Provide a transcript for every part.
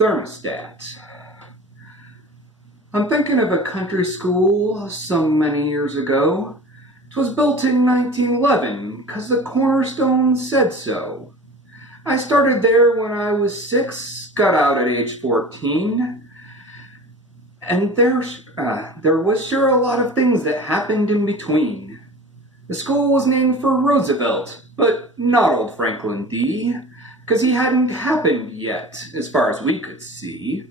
Thermostat. I'm thinking of a country school some many years ago. 'Twas built in 1911, 'cause the cornerstone said so. I started there when I was 6, got out at age 14, and there was sure a lot of things that happened in between. The school was named for Roosevelt, but not old Franklin D, 'cause he hadn't happened yet, as far as we could see.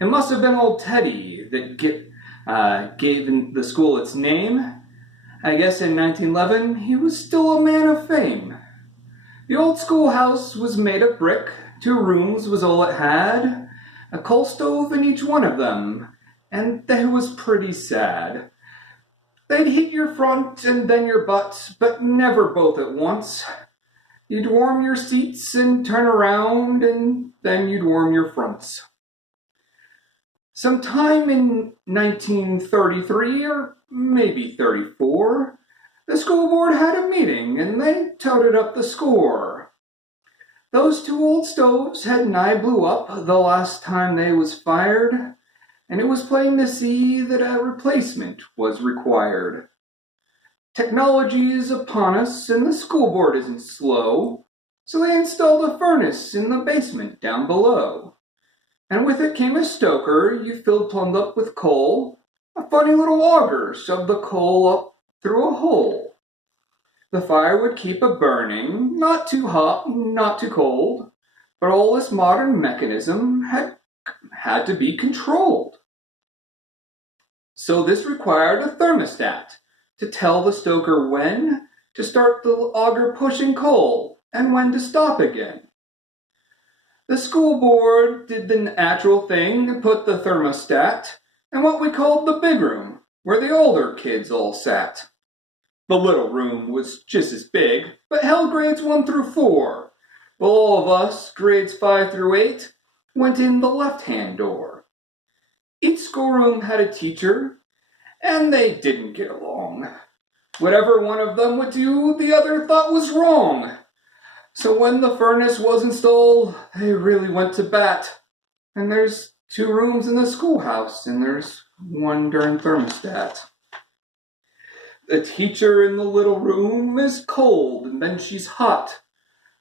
It must have been old Teddy that gave the school its name. I guess in 1911 he was still a man of fame. The old schoolhouse was made of brick, 2 rooms was all it had, a coal stove in each one of them, and they was pretty sad. They'd heat your front and then your butt, but never both at once. You'd warm your seats and turn around, and then you'd warm your fronts. Sometime in 1933, or maybe 34, the school board had a meeting, and they toted up the score. Those 2 old stoves had nigh blew up the last time they was fired, and it was plain to see that a replacement was required. Technology is upon us, and the school board isn't slow, so they installed a furnace in the basement down below. And with it came a stoker you filled plumbed up with coal. A funny little auger shoved the coal up through a hole. The fire would keep a burning, not too hot, not too cold, but all this modern mechanism had to be controlled. So this required a thermostat to tell the stoker when to start the auger pushing coal and when to stop again. The school board did the natural thing and put the thermostat in what we called the big room, where the older kids all sat. The little room was just as big, but held grades 1 through 4, while all of us, grades 5 through 8, went in the left-hand door. Each schoolroom had a teacher, and they didn't get along. Whatever one of them would do, the other thought was wrong. So when the furnace was installed, they really went to bat. And there's 2 rooms in the schoolhouse, and there's 1 darn thermostat. The teacher in the little room is cold, and then she's hot.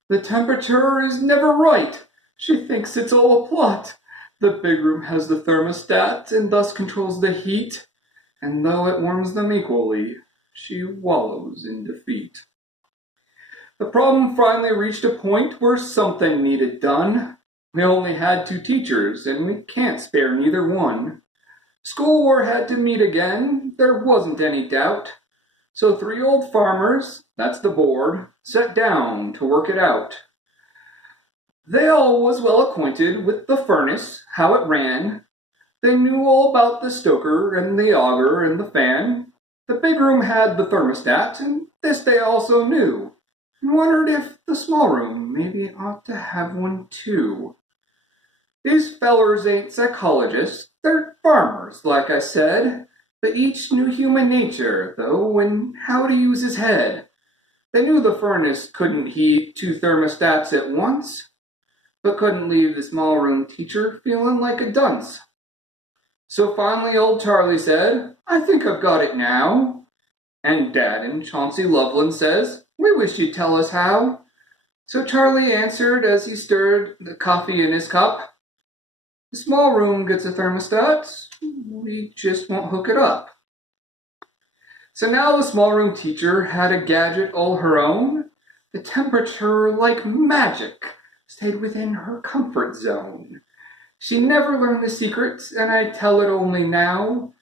The temperature is never right. She thinks it's all a plot. The big room has the thermostat, and thus controls the heat. And though it warms them equally, she wallows in defeat. The problem finally reached a point where something needed done. We only had 2 teachers, and we can't spare neither one. School war had to meet again, there wasn't any doubt. So 3 old farmers, that's the board, sat down to work it out. They all was well acquainted with the furnace, how it ran. They knew all about the stoker and the auger and the fan. The big room had the thermostat, and this they also knew, and wondered if the small room maybe ought to have one too. These fellers ain't psychologists, they're farmers, like I said, but each knew human nature, though, and how to use his head. They knew the furnace couldn't heat 2 thermostats at once, but couldn't leave the small room teacher feeling like a dunce. So finally old Charlie said, "I think I've got it now." And Dad and Chauncey Loveland says, "We wish you'd tell us how." So Charlie answered as he stirred the coffee in his cup, "The small room gets a thermostat, we just won't hook it up." So now the small room teacher had a gadget all her own. The temperature, like magic, stayed within her comfort zone. She never learned the secret, and I tell it only now.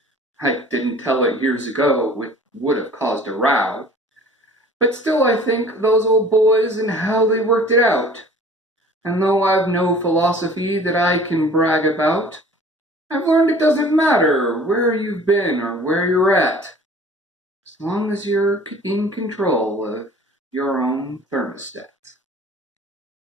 I didn't tell it years ago, it would have caused a row. But still I think those old boys and how they worked it out. And though I've no philosophy that I can brag about, I've learned it doesn't matter where you've been or where you're at, as long as you're in control of your own thermostat.